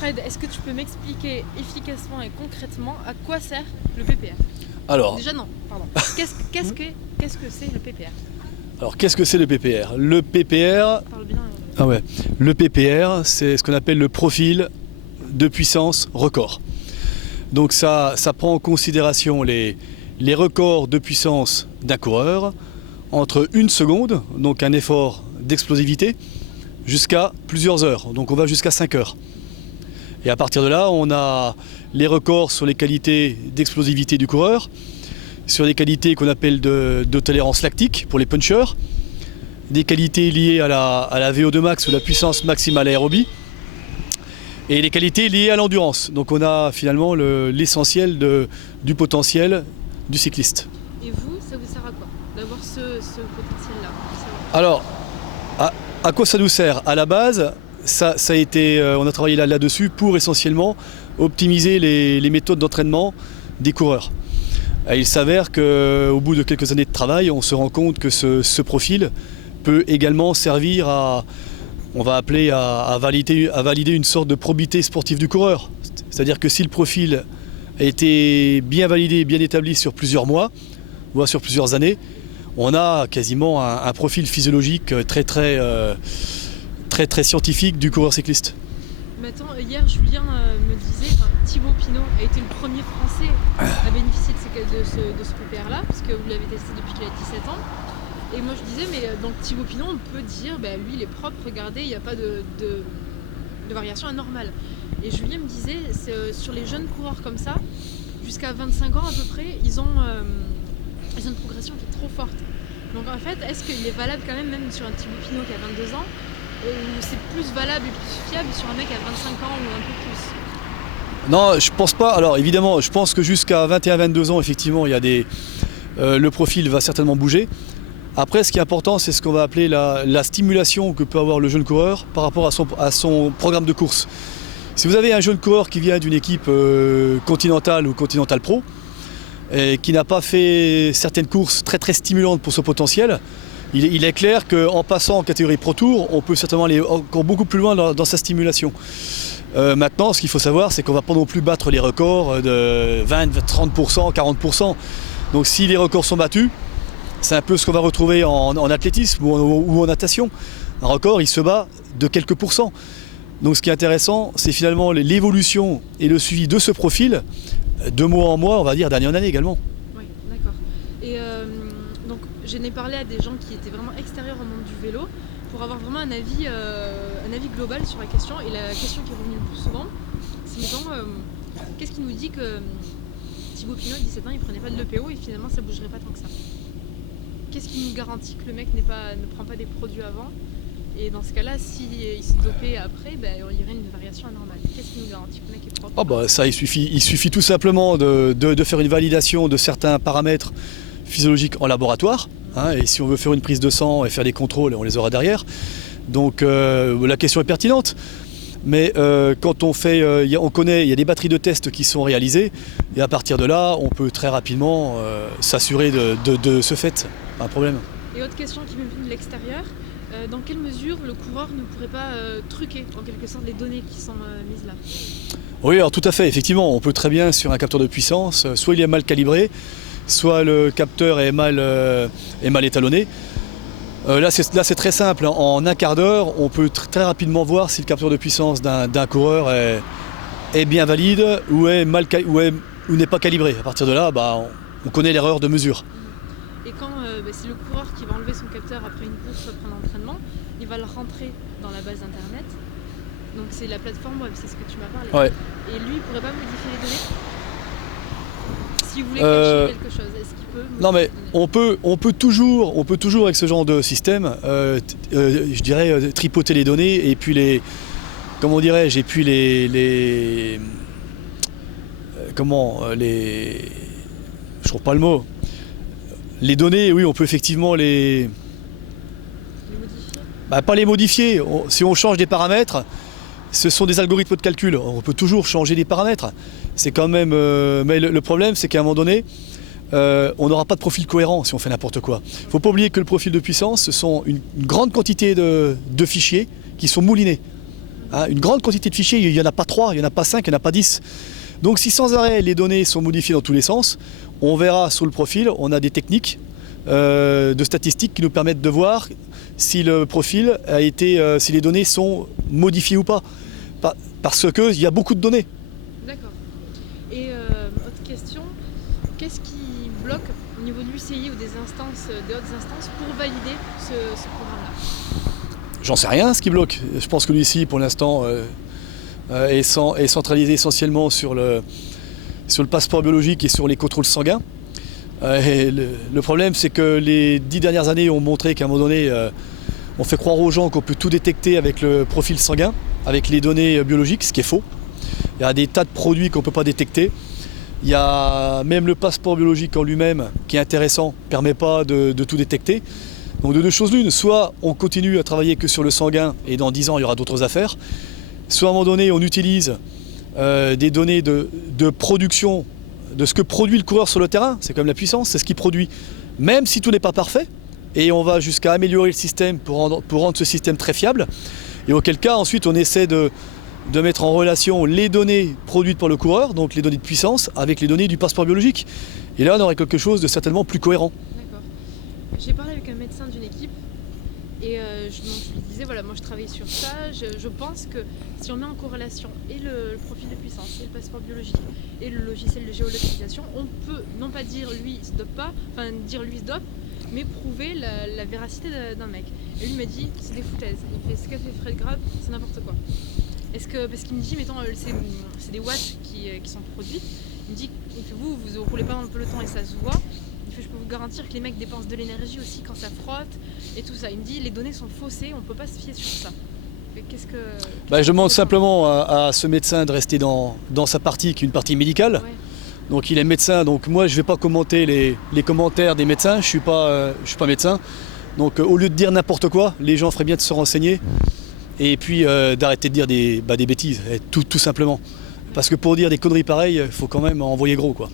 Fred, est-ce que tu peux m'expliquer efficacement et concrètement à quoi sert le PPR? Alors, Déjà non, pardon. Qu'est-ce que c'est le PPR? alors qu'est-ce que c'est le PPR? Le PPR, Parle bien. le PPR, c'est ce qu'on appelle le profil de puissance record. Donc ça prend en considération les records de puissance d'un coureur entre 1 seconde, donc un effort d'explosivité, jusqu'à plusieurs heures. Donc on va jusqu'à 5 heures. Et à partir de là, on a les records sur les qualités d'explosivité du coureur, sur les qualités qu'on appelle de tolérance lactique pour les punchers, des qualités liées à la VO2 max ou la puissance maximale aérobie, et les qualités liées à l'endurance. Donc on a finalement l'essentiel du potentiel du cycliste. Et vous, ça vous sert à quoi d'avoir ce potentiel-là? Alors, à quoi ça nous sert? À la base, ça a été, on a travaillé là-dessus pour essentiellement optimiser les méthodes d'entraînement des coureurs. Et il s'avère qu'au bout de quelques années de travail, on se rend compte que ce profil peut également servir à valider une sorte de probité sportive du coureur. C'est-à-dire que si le profil a été bien validé, bien établi sur plusieurs mois, voire sur plusieurs années, on a quasiment un profil physiologique très scientifique du coureur cycliste. Mais attends, hier Julien me disait, Thibaut Pinot a été le premier Français à bénéficier de ce PPR-là, parce que vous l'avez testé depuis qu'il a 17 ans. Et moi je disais, mais donc Thibaut Pinot, on peut dire, lui il est propre, regardez, il n'y a pas de variation anormale. Et Julien me disait, sur les jeunes coureurs comme ça, jusqu'à 25 ans à peu près, ils ont une progression qui est trop forte. Donc en fait, est-ce qu'il est valable quand même sur un Thibaut Pinot qui a 22 ans, ou c'est plus valable et plus fiable sur un mec à 25 ans ou un peu plus? Non, je pense pas. Alors évidemment, je pense que jusqu'à 21-22 ans, effectivement, il y a le profil va certainement bouger. Après, ce qui est important, c'est ce qu'on va appeler la stimulation que peut avoir le jeune coureur par rapport à son programme de course. Si vous avez un jeune coureur qui vient d'une équipe continentale ou continentale pro, et qui n'a pas fait certaines courses très stimulantes pour son potentiel, il est clair qu'en passant en catégorie Pro Tour, on peut certainement aller encore beaucoup plus loin dans sa stimulation. Maintenant, ce qu'il faut savoir, c'est qu'on ne va pas non plus battre les records de 20, 30%, 40%. Donc si les records sont battus, c'est un peu ce qu'on va retrouver en athlétisme ou en natation. Un record, il se bat de quelques pourcents. Donc ce qui est intéressant, c'est finalement l'évolution et le suivi de ce profil, de mois en mois, on va dire, d'année en année également. Oui, d'accord. Et donc j'en ai parlé à des gens qui étaient vraiment extérieurs au monde du vélo pour avoir vraiment un avis global sur la question. Et la question qui est revenue le plus souvent, c'est qu'est-ce qui nous dit que Thibaut Pinot, 17 ans, il prenait pas de l'EPO et finalement ça bougerait pas tant que ça? Qu'est-ce qui nous garantit que le mec ne prend pas des produits avant? Et dans ce cas-là, s'il se dopait après, il y aurait une variation anormale. Qu'est-ce qui nous garantit que le mec est propre? Ça, il suffit tout simplement de faire une validation de certains paramètres physiologiques en laboratoire. Et si on veut faire une prise de sang et faire des contrôles, on les aura derrière. Donc la question est pertinente. Mais quand on fait, on connaît, il y a des batteries de tests qui sont réalisées. Et à partir de là, on peut très rapidement s'assurer de ce fait. Pas un problème. Et autre question qui me vient de l'extérieur. Dans quelle mesure le coureur ne pourrait pas truquer en quelque sorte les données qui sont mises là? Oui, alors tout à fait, effectivement, on peut très bien sur un capteur de puissance, soit il est mal calibré, soit le capteur est mal étalonné. Là c'est très simple, en un quart d'heure, on peut très rapidement voir si le capteur de puissance d'un coureur est bien valide ou n'est pas calibré. À partir de là, on connaît l'erreur de mesure. Et quand c'est le coureur qui va enlever son capteur après une course ou après un entraînement, il va le rentrer dans la base internet. Donc c'est la plateforme web, c'est ce que tu m'as parlé. Ouais. Et lui, il pourrait pas modifier les données? S'il voulait cacher quelque chose, est-ce qu'il peut modifier? Non mais on peut toujours avec ce genre de système, je dirais tripoter les données et puis je trouve pas le mot. Les données, oui, on peut effectivement les modifier? Pas les modifier. Si on change des paramètres, ce sont des algorithmes de calcul. On peut toujours changer des paramètres. C'est quand même. Mais le problème, c'est qu'à un moment donné, on n'aura pas de profil cohérent si on fait n'importe quoi. Il ne faut pas oublier que le profil de puissance, ce sont une grande quantité de fichiers qui sont moulinés. hein, une grande quantité de fichiers, il n'y en a pas 3, il n'y en a pas 5, il n'y en a pas 10. Donc si sans arrêt les données sont modifiées dans tous les sens, on verra sur le profil, on a des techniques de statistiques qui nous permettent de voir si le profil a été, si les données sont modifiées ou pas. Parce qu'il y a beaucoup de données. D'accord. Et autre question, qu'est-ce qui bloque au niveau de l'UCI ou des instances, des hautes instances pour valider ce programme-là? J'en sais rien ce qui bloque. Je pense que l'UCI pour l'instant est centralisé essentiellement sur le passeport biologique et sur les contrôles sanguins. Et le problème, c'est que les 10 dernières années ont montré qu'à un moment donné, on fait croire aux gens qu'on peut tout détecter avec le profil sanguin, avec les données biologiques, ce qui est faux. Il y a des tas de produits qu'on ne peut pas détecter. Il y a même le passeport biologique en lui-même, qui est intéressant, ne permet pas de tout détecter. Donc de deux choses l'une, soit on continue à travailler que sur le sanguin, et dans 10 ans, il y aura d'autres affaires. Soit à un moment donné, on utilise des données de production, de ce que produit le coureur sur le terrain, c'est comme la puissance, c'est ce qu'il produit, même si tout n'est pas parfait, et on va jusqu'à améliorer le système pour rendre ce système très fiable, et auquel cas ensuite on essaie de mettre en relation les données produites par le coureur, donc les données de puissance, avec les données du passeport biologique. Et là on aurait quelque chose de certainement plus cohérent. D'accord. J'ai parlé avec un médecin d'une équipe, et je lui disais, voilà, moi je travaille sur ça, je pense que si on met en corrélation et le profil de puissance, et le passeport biologique, et le logiciel de géolocalisation, on peut non pas dire lui il se dope pas, enfin dire lui il se dope, mais prouver la véracité d'un mec. Et lui m'a dit, c'est des foutaises, il fait ce qu'a fait Fred Grab, c'est n'importe quoi. Parce qu'il me dit, mettons, c'est des watts qui sont produites, il me dit, vous roulez pas dans le peloton et ça se voit. Je peux vous garantir que les mecs dépensent de l'énergie aussi quand ça frotte et tout ça. Il me dit les données sont faussées, on ne peut pas se fier sur ça. Je demande simplement à ce médecin de rester dans sa partie, qui est une partie médicale. Ouais. Donc il est médecin, donc moi je ne vais pas commenter les commentaires des médecins, je ne suis pas médecin. Donc au lieu de dire n'importe quoi, les gens feraient bien de se renseigner et puis d'arrêter de dire des bêtises, tout simplement. Parce que pour dire des conneries pareilles, il faut quand même envoyer gros, quoi.